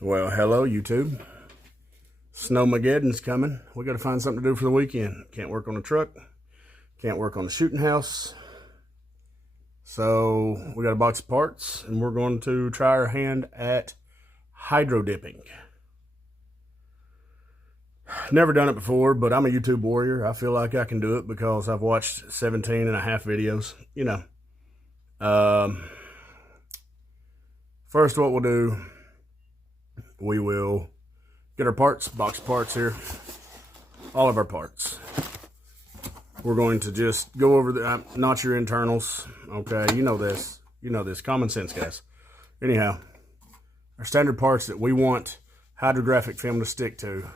Well, hello, YouTube. Snowmageddon's coming. We got to find something to do for the weekend. Can't work on the truck. Can't work on the shooting house. So we got a box of parts, and we're going to try our hand at hydrodipping. Never done it before, but I'm a YouTube warrior. I feel like I can do it because I've watched 17 and a half videos. First, what we'll do, we will get our parts, box of parts here, all of our parts. We're going to just go over the, not your internals, okay? You know this, common sense, guys. Anyhow, our standard parts that we want hydrographic film to stick to.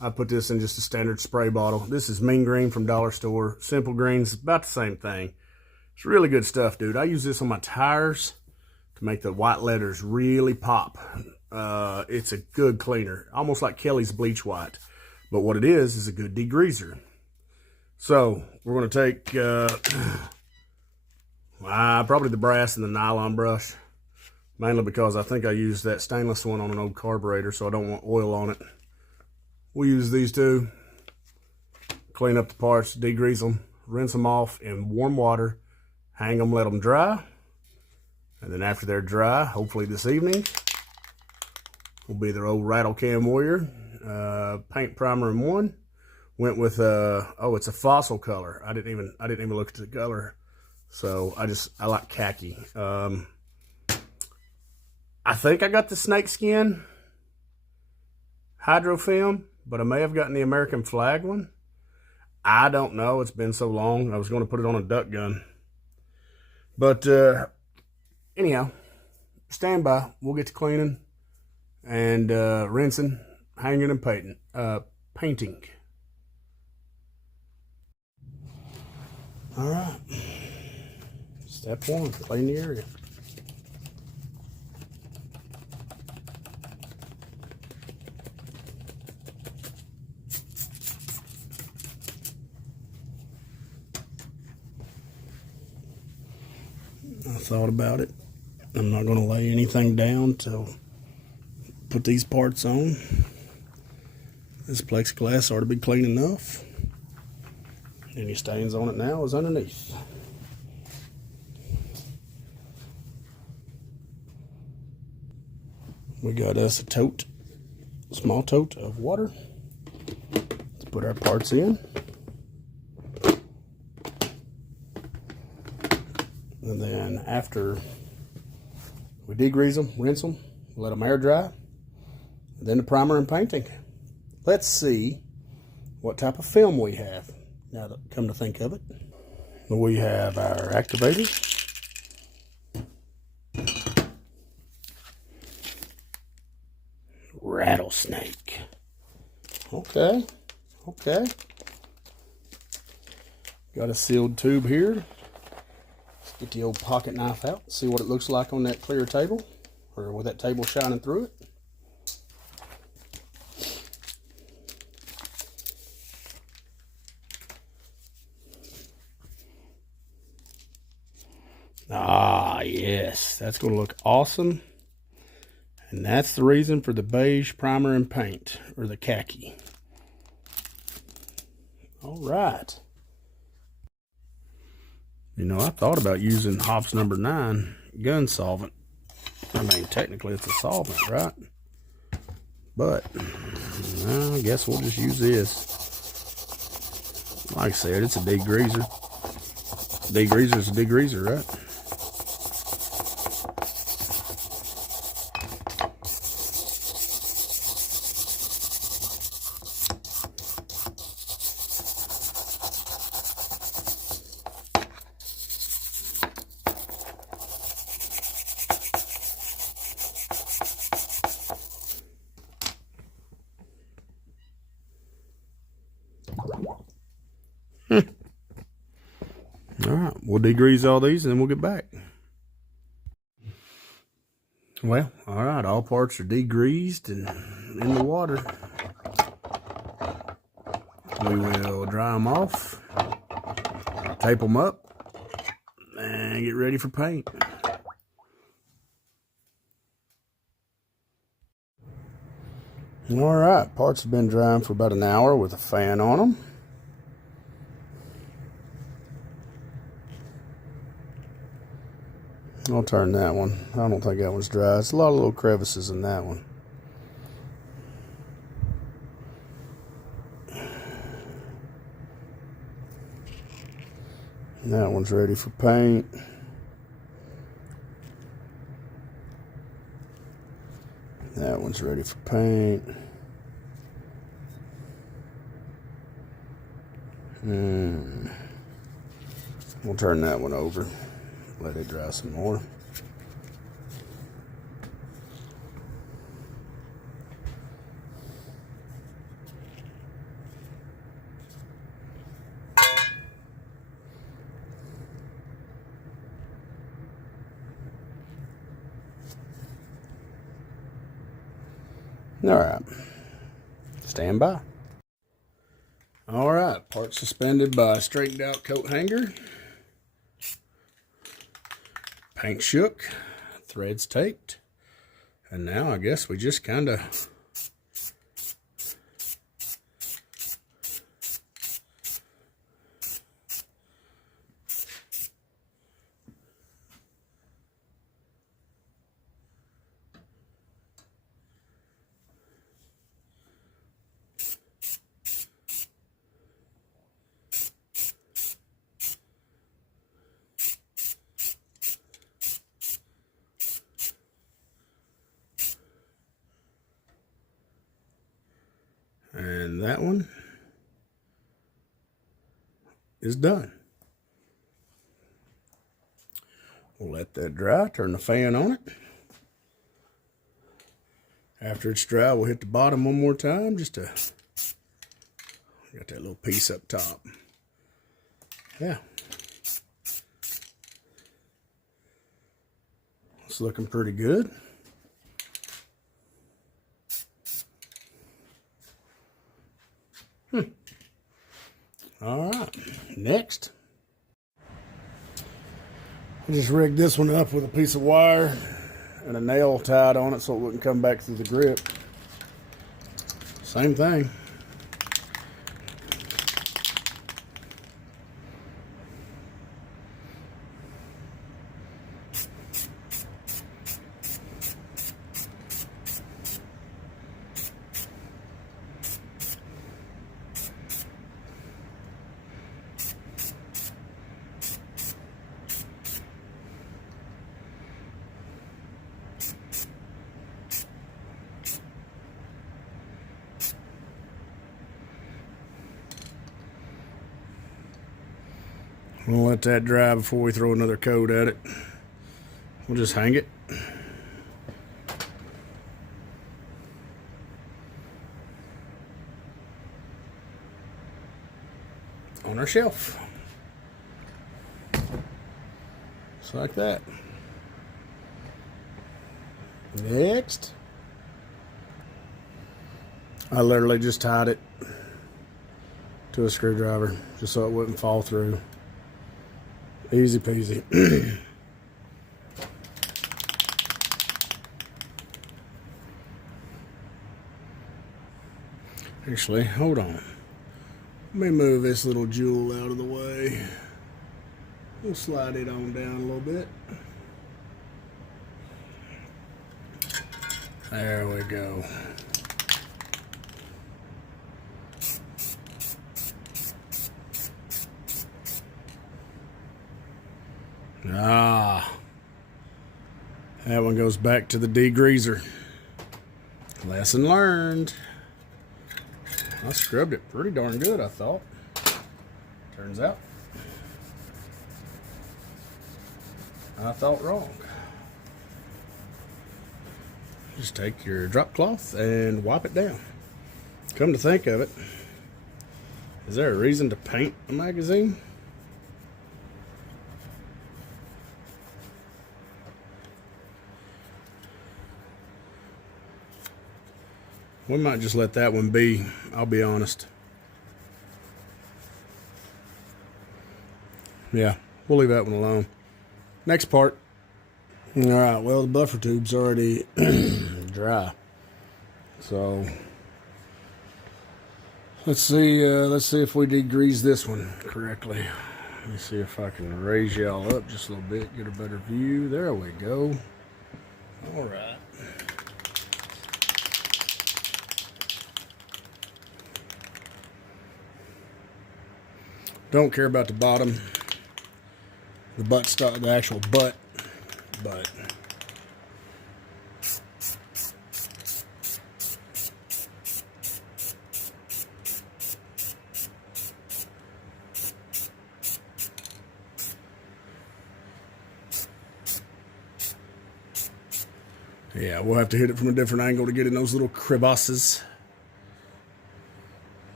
I put this in just a standard spray bottle. This is Mean Green from Dollar Store. Simple Green's about the same thing. It's really good stuff, dude. I use this on my tires to make the white letters really pop. It's a good cleaner, almost like Kelly's bleach white. But what it is a good degreaser. So we're going to take probably the brass and the nylon brush, mainly because I think I used that stainless one on an old carburetor, so I don't want oil on it. We'll use these two, clean up the parts, degrease them, rinse them off in warm water, hang them, let them dry. And then after they're dry, hopefully this evening, will be their old Rattle Cam Warrior. Paint primer in one. Went with it's a fossil color. I didn't even look at the color. So I like khaki. I think I got the snakeskin hydro film, but I may have gotten the American flag one. I don't know. It's been so long. I was going to put it on a duck gun. But anyhow, stand by. We'll get to cleaning and rinsing, hanging, and painting. All right. Step one, clean the area. I thought about it. I'm not going to lay anything down till put these parts on. This plexiglass ought to be clean enough. Any stains on it now is underneath. We got us a small tote of water. Let's put our parts in. And then after we degrease them, rinse them, let them air dry, and then the primer and painting. Let's see what type of film we have. Now that come to think of it, we have our activator, rattlesnake. Okay. Got a sealed tube here. Get the old pocket knife out, see what it looks like on that clear table, or with that table shining through it. Ah, yes, that's going to look awesome. And that's the reason for the beige primer and paint, or the khaki. All right. I thought about using Hops number 9 gun solvent. I mean, technically it's a solvent, right? But I guess we'll just use this. Like I said, it's a degreaser. Degreaser's a degreaser, right? All right, we'll degrease all these and then we'll get back. Well, all right, all parts are degreased and in the water. We will dry them off, tape them up, and get ready for paint. All right, parts have been drying for about an hour with a fan on them. I'll turn that one. I don't think that one's dry. It's a lot of little crevices in that one. And that one's ready for paint. That one's ready for paint. We'll turn that one over. Let it dry some more. All right, stand by. All right, parts suspended by a straightened out coat hanger. Paint shook, threads taped, and now I guess we just kind of and that one is done. We'll let that dry, turn the fan on it. After it's dry, we'll hit the bottom one more time just to, got that little piece up top. Yeah. It's looking pretty good. All right, next. I just rigged this one up with a piece of wire and a nail tied on it so it wouldn't come back through the grip. Same thing. We'll let that dry before we throw another coat at it. We'll just hang it. On our shelf. Just like that. Next. I literally just tied it to a screwdriver just so it wouldn't fall through. Easy peasy. Actually, hold on. Let me move this little jewel out of the way. We'll slide it on down a little bit. There we go. Ah, that one goes back to the degreaser. Lesson learned. I scrubbed it pretty darn good, I thought. Turns out I thought wrong. Just take your drop cloth and wipe it down. Come to think of it, is there a reason to paint a magazine? We might just let that one be, I'll be honest. Yeah, we'll leave that one alone. Next part. All right, well, the buffer tube's already dry. So Let's see if we degrease this one correctly. Let me see if I can raise y'all up just a little bit, get a better view. There we go. All right. Don't care about the bottom, the butt stop, the actual butt. Yeah, we'll have to hit it from a different angle to get in those little crevasses.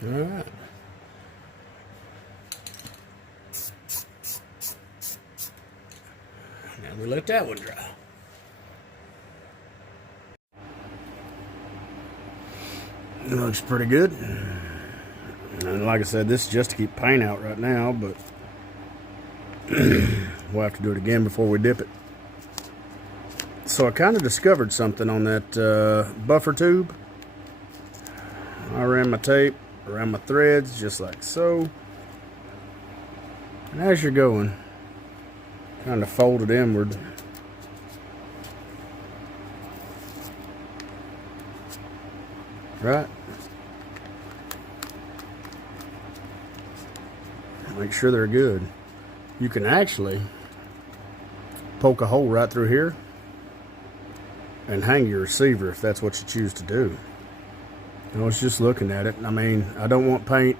All right. Now we let that one dry. It looks pretty good. And like I said, this is just to keep paint out right now, but we'll have to do it again before we dip it. So I kind of discovered something on that buffer tube. I ran my tape around my threads just like so, and as you're going, kind of fold it inward. Right? Make sure they're good. You can actually poke a hole right through here and hang your receiver if that's what you choose to do. I was just looking at it. I mean, I don't want paint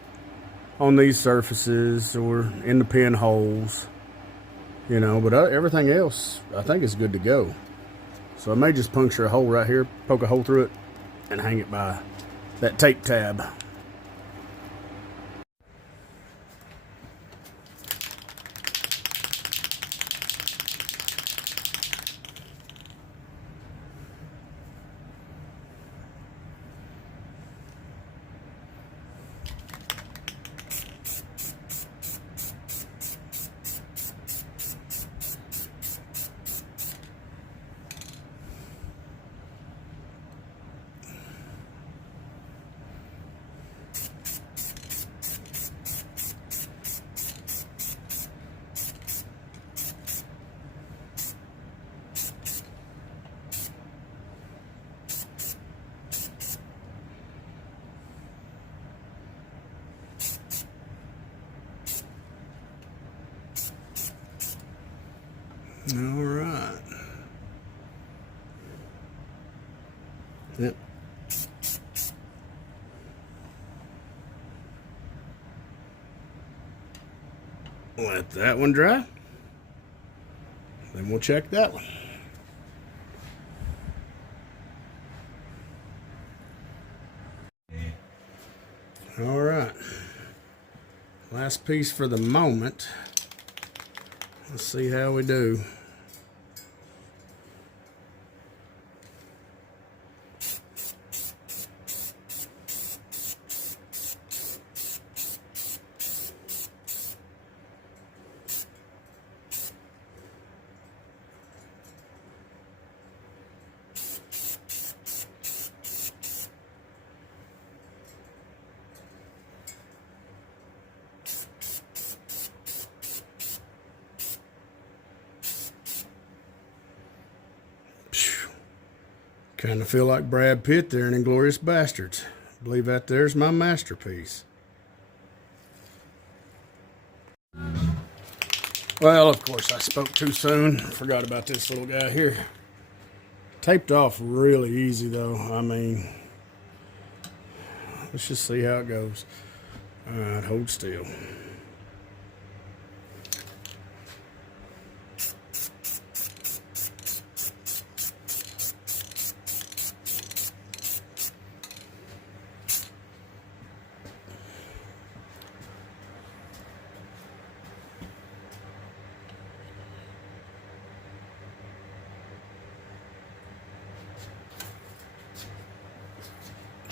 on these surfaces or in the pinholes, you know, but everything else I think is good to go. So I may just puncture a hole right here, poke a hole through it, and hang it by that tape tab. All right. Yep. Let that one dry. Then we'll check that one. All right. Last piece for the moment. Let's see how we do. Kind of feel like Brad Pitt there in Inglourious Bastards. I believe that there's my masterpiece. Well, of course, I spoke too soon. Forgot about this little guy here. Taped off really easy, though. I mean, let's just see how it goes. All right, hold still.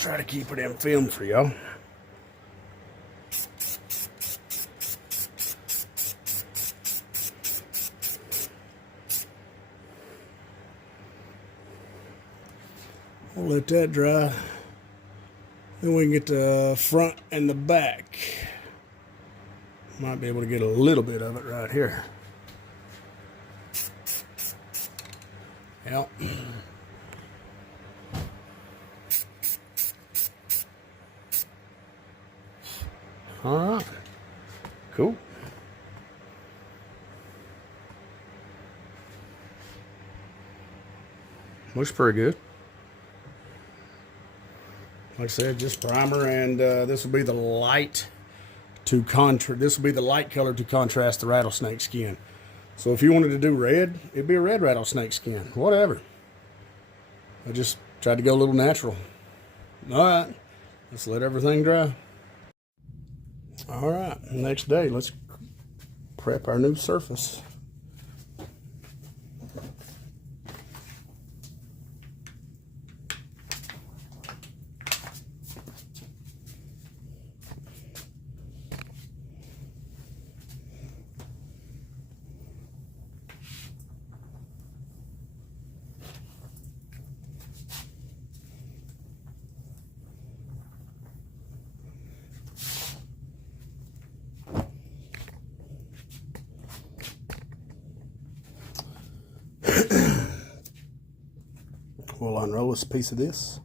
try to keep it in film for y'all. We'll let that dry. Then we can get the front and the back. Might be able to get a little bit of it right here. Yep. All right. Cool. Looks pretty good. Like I said, just primer, and this will be the light to This will be the light color to contrast the rattlesnake skin. So if you wanted to do red, it'd be a red rattlesnake skin. Whatever. I just tried to go a little natural. All right, let's let everything dry. All right, next day, let's prep our new surface. We'll unroll us a piece of this,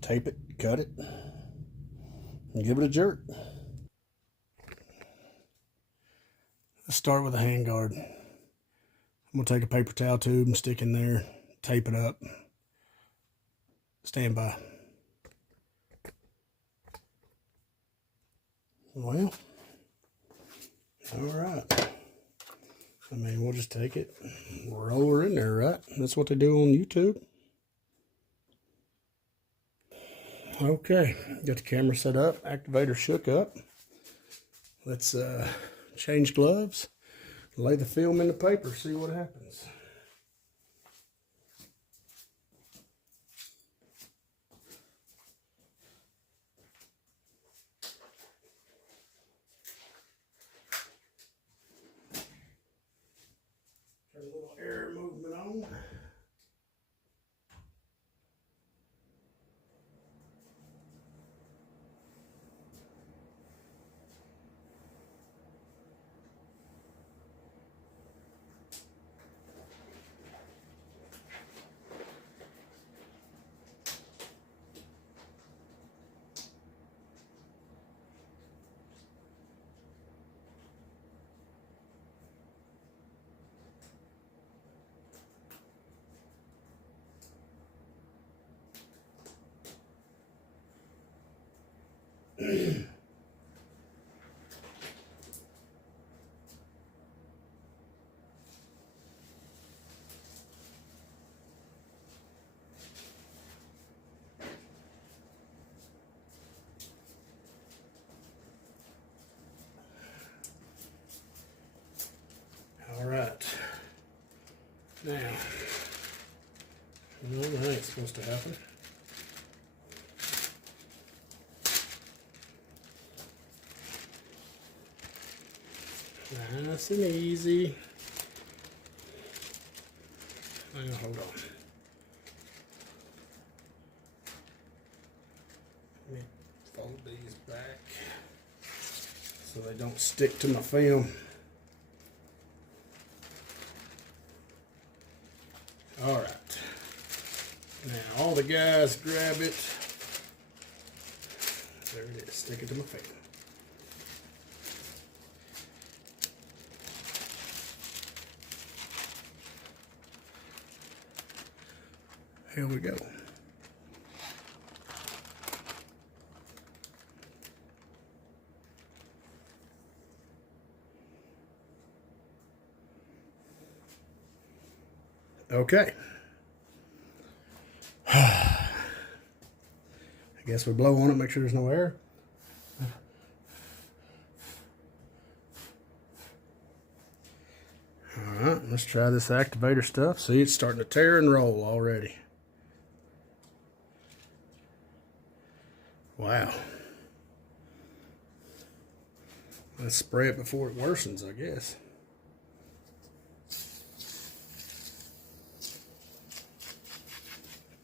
tape it, cut it, and give it a jerk. Let's start with a hand guard. I'm gonna take a paper towel tube and stick in there, tape it up. Stand by. Well, all right. I mean, we'll just take it, roll her in there, right? That's what they do on YouTube. Okay, got the camera set up, activator shook up. Let's change gloves, lay the film in the paper, see what happens. Turn a little air movement on. All right. Now, you know that ain't supposed to happen. Nice and easy. Now, hold on. Let me fold these back so they don't stick to my film. All right. Now, all the guys grab it. There it is. Stick it to my film. Here we go. Okay. I guess we blow on it, make sure there's no air. All right, let's try this activator stuff. See, it's starting to tear and roll already. Let's spray it before it worsens, I guess.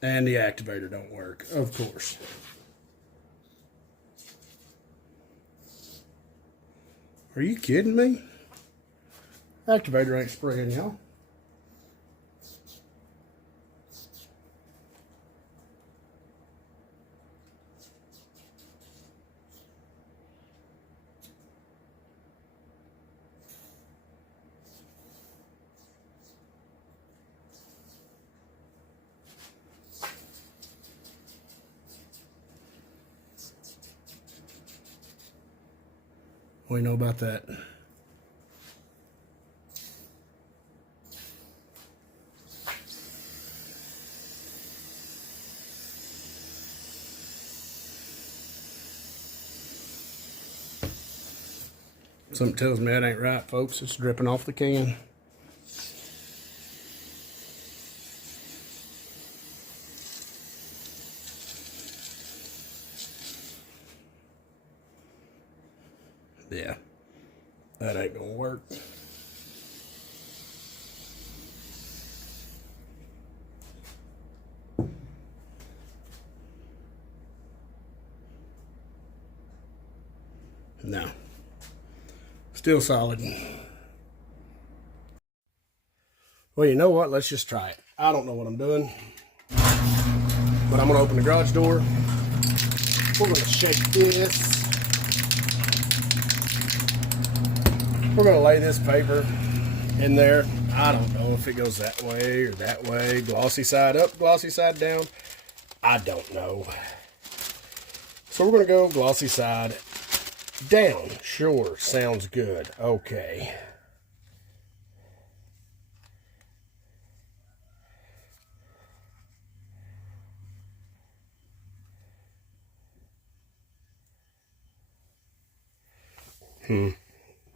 And the activator don't work, of course. Are you kidding me? Activator ain't spraying, y'all. What do you know about that? Something tells me that ain't right, folks. It's dripping off the can. Yeah, that ain't gonna work. No. Still solid. Well, you know what? Let's just try it. I don't know what I'm doing, but I'm gonna open the garage door. We're gonna shake this. We're gonna lay this paper in there. I don't know if it goes that way or that way. Glossy side up, glossy side down. I don't know. So we're gonna go glossy side down. Sure, sounds good. Okay.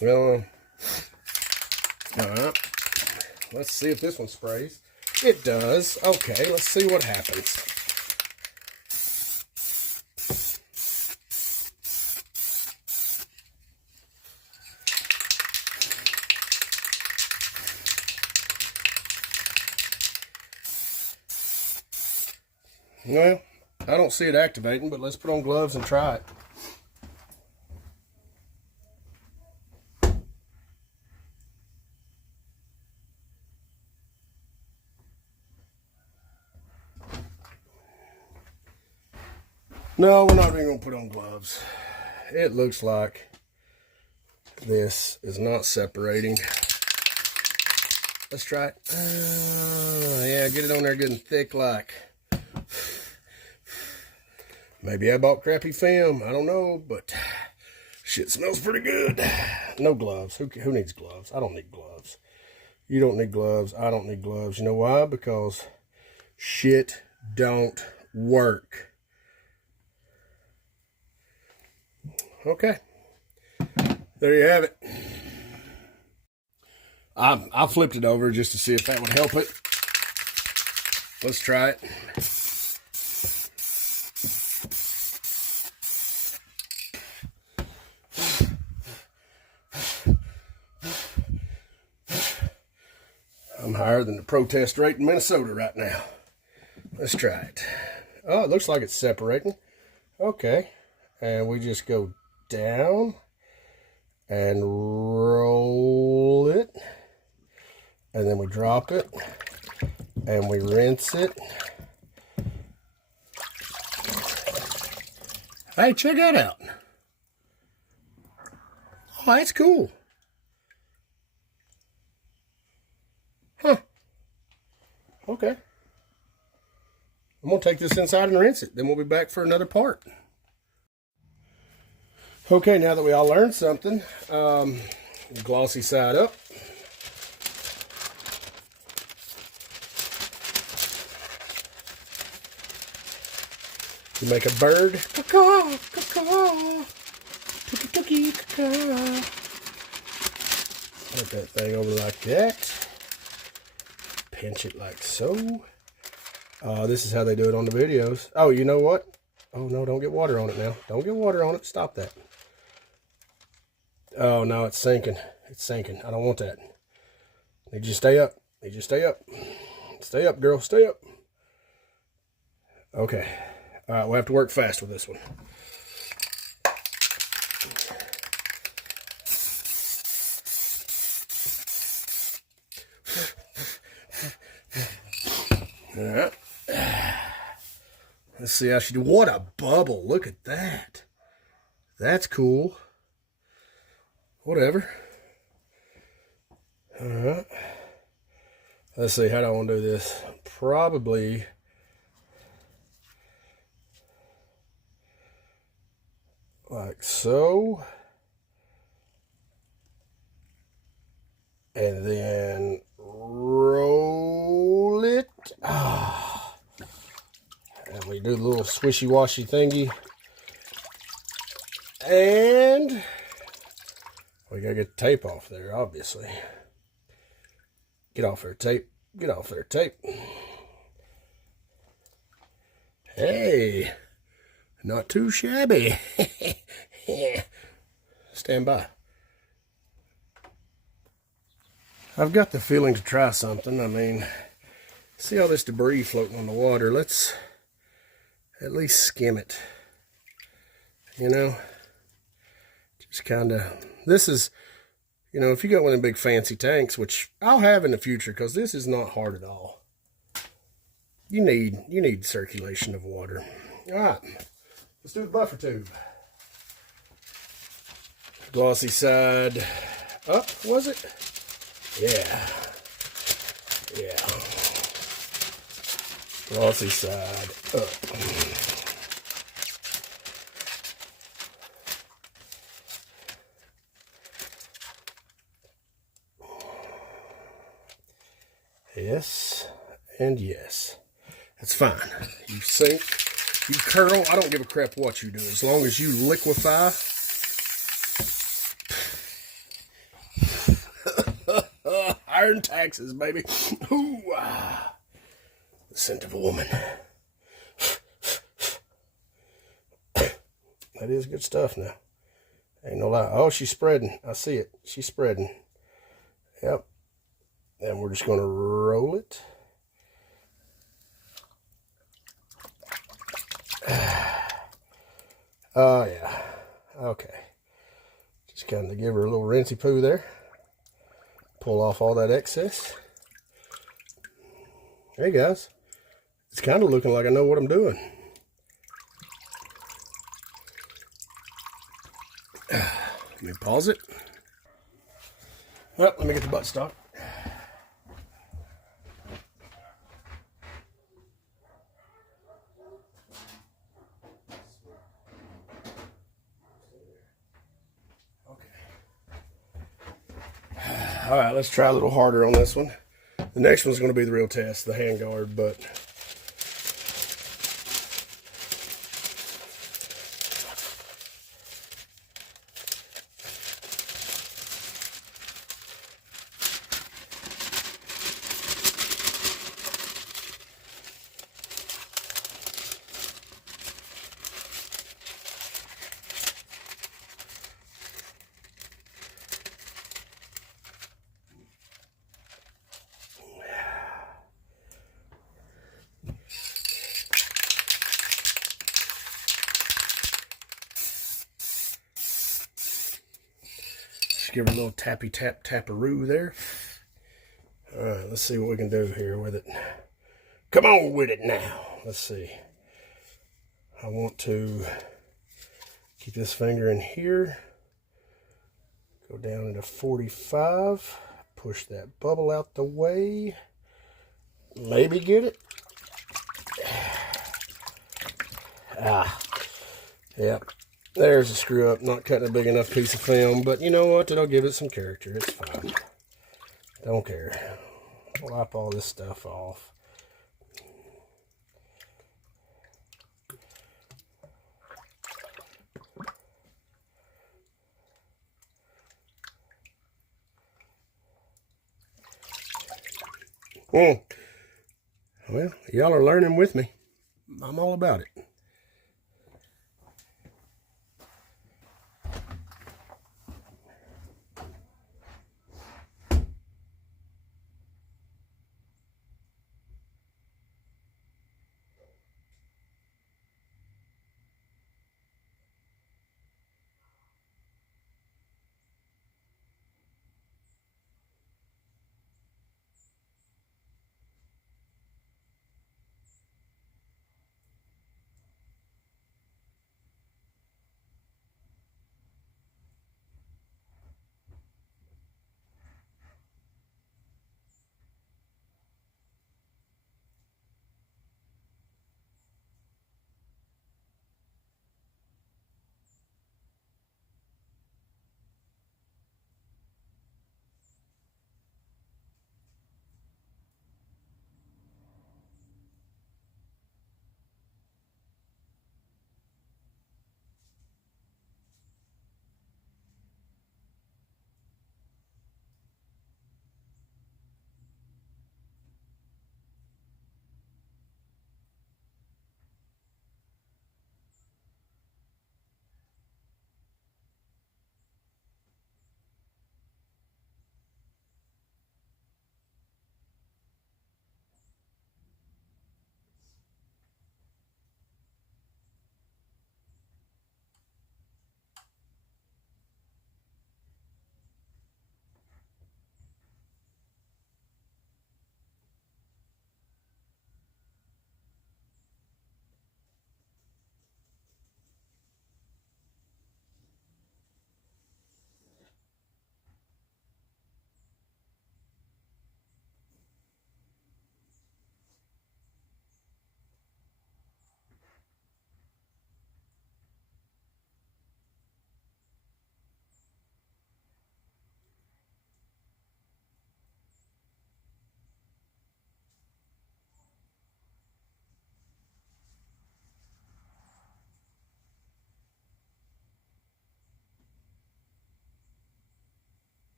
Well, all right. Let's see if this one sprays. It does. Okay, let's see what happens. Well, I don't see it activating, but let's put on gloves and try it. No, we're not even going to put on gloves. It looks like this is not separating. Let's try it. Yeah, get it on there good and thick like. Maybe I bought crappy film. I don't know, but shit smells pretty good. No gloves. Who needs gloves? I don't need gloves. You don't need gloves. I don't need gloves. You know why? Because shit don't work. Okay, there you have it. I flipped it over just to see if that would help it. Let's try it. I'm higher than the protest rate in Minnesota right now. Let's try it. Oh, it looks like it's separating. Okay, and we just go down and roll it, and then we drop it and we rinse it. Hey, check that out. Oh, that's cool. Huh. Okay. I'm gonna take this inside and rinse it, then we'll be back for another part. Okay, now that we all learned something, glossy side up. You make a bird. Caw-caw, caw-caw. Tuki-tuki, caw-caw. Put that thing over like that. Pinch it like so. This is how they do it on the videos. Oh, you know what? Oh, no, don't get water on it now. Don't get water on it. Stop that. Oh, no, it's sinking. It's sinking. I don't want that. Need you to stay up. Need you to stay up. Stay up, girl. Stay up. Okay. All right, we'll have to work fast with this one. All right. Let's see how she do. What a bubble. Look at that. That's cool. Whatever. All right. Let's see. How do I want to do this? Probably like so. And then roll it. And we do the little swishy-washy thingy. And we gotta get the tape off there, obviously. Get off there, tape. Get off there, tape. Hey, not too shabby. Stand by. I've got the feeling to try something. I mean, see all this debris floating on the water. Let's at least skim it. You know? Just kind of, this is, you know, if you got one of them big fancy tanks, which I'll have in the future, because this is not hard at all. You need circulation of water. All right, let's do the buffer tube. Glossy side up, was it? Yeah. Yeah. Glossy side up. Yes, and yes. That's fine. You sink, you curl, I don't give a crap what you do. As long as you liquefy. Iron taxes, baby. Ooh, the scent of a woman. That is good stuff now. Ain't no lie. Oh, she's spreading. I see it. She's spreading. Yep. And we're just going to roll it. Oh, yeah. Okay. Just kind of give her a little rinsey poo there. Pull off all that excess. Hey, guys. It's kind of looking like I know what I'm doing. Let me pause it. Well, let me get the buttstock. All right, let's try a little harder on this one. The next one's going to be the real test, the handguard, but just give her a little tappy tap taparoo there. All right, let's see what we can do here with it. Come on with it now. Let's see. I want to keep this finger in here. Go down into 45. Push that bubble out the way. Maybe get it. Yep. There's a screw up. Not cutting a big enough piece of film, but you know what? It'll give it some character. It's fine. Don't care. Wipe all this stuff off. Well, y'all are learning with me. I'm all about it.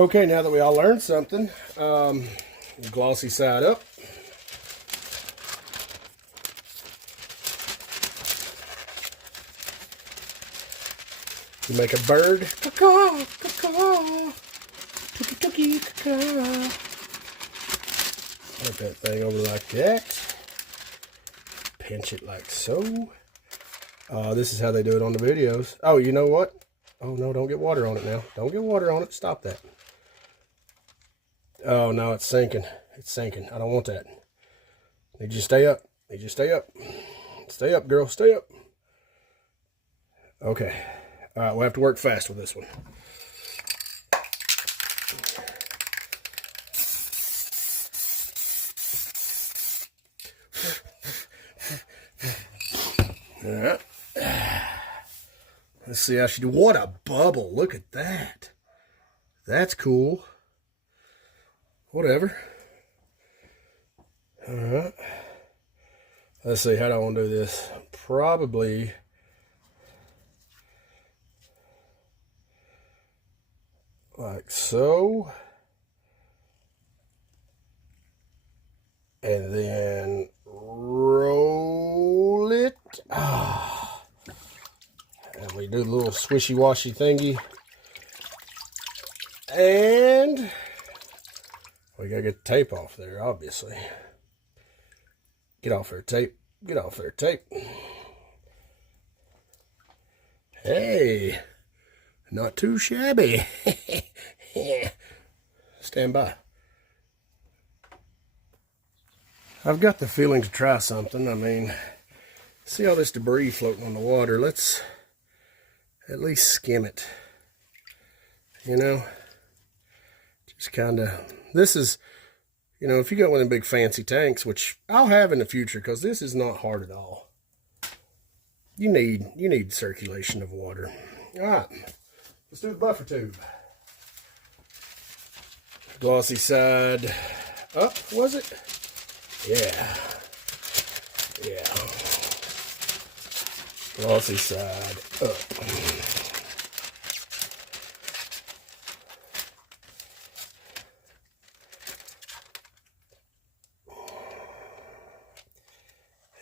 Okay, now that we all learned something, glossy side up. You make a bird. Caw-caw, caw-caw. Tookie, tookie, caw-caw. Put that thing over like that. Pinch it like so. This is how they do it on the videos. Oh, you know what? Oh, no, don't get water on it now. Don't get water on it. Stop that. Oh, no, it's sinking. It's sinking. I don't want that. Need you to stay up. Need you to stay up. Stay up, girl. Stay up. Okay. All right, we'll have to work fast with this one. All right. Let's see how she do. What a bubble. Look at that. That's cool. Whatever. All right. Let's see. How do I want to do this? Probably like so. And then roll it. And we do the little swishy-washy thingy. And we gotta get the tape off there, obviously. Get off there, tape. Get off there, tape. Hey, not too shabby. Stand by. I've got the feeling to try something. I mean, see all this debris floating on the water. Let's at least skim it. You know? Just kind of, this is, you know, if you got one of them big fancy tanks, which I'll have in the future, because this is not hard at all. You need circulation of water. All right, let's do the buffer tube. Glossy side up, was it? Yeah. Yeah. Glossy side up.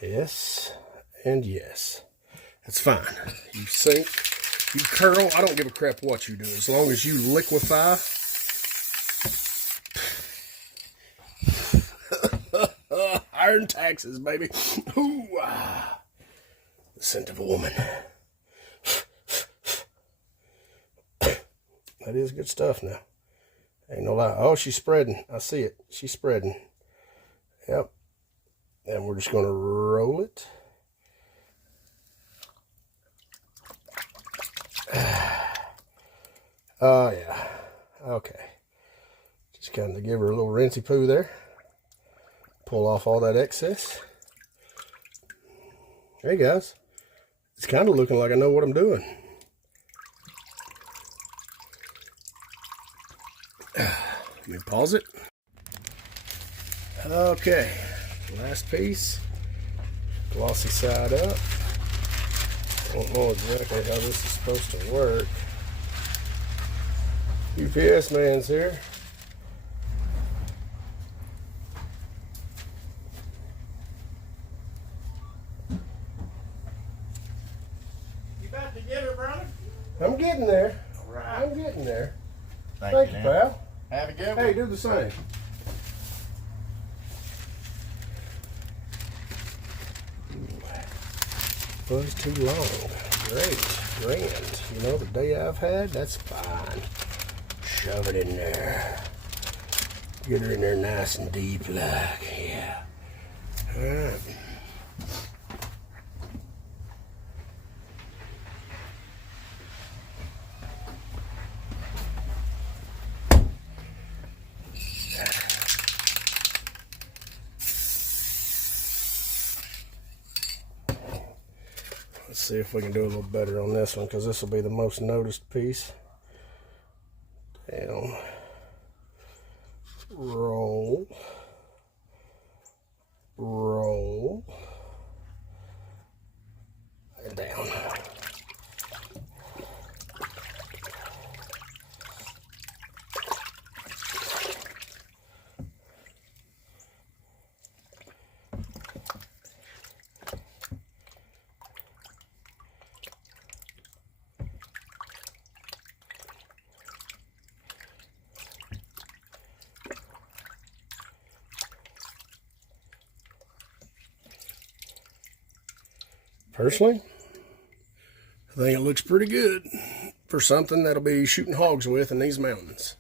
Yes, and yes. That's fine. You sink, you curl. I don't give a crap what you do. As long as you liquefy. Iron taxes, baby. Ooh, the scent of a woman. That is good stuff now. Ain't no lie. Oh, she's spreading. I see it. She's spreading. Yep. And we're just going to roll it. Oh, yeah. Okay. Just kind of give her a little rinsey poo there. Pull off all that excess. Hey, guys. It's kind of looking like I know what I'm doing. Let me pause it. Okay. Last piece, glossy side up. Don't know exactly how this is supposed to work. UPS man's here. You about to get her, brother? I'm getting there. All right. I'm getting there. Thank you, you, pal. Have a good one. Hey, do the same. Was too long. Great. Grand. You know, the day I've had, that's fine. Shove it in there. Get her in there nice and deep like. Yeah. Alright. Let's see if we can do a little better on this one, because this will be the most noticed piece. Down. Roll. Roll. And down. Personally, I think it looks pretty good for something that'll be shooting hogs with in these mountains.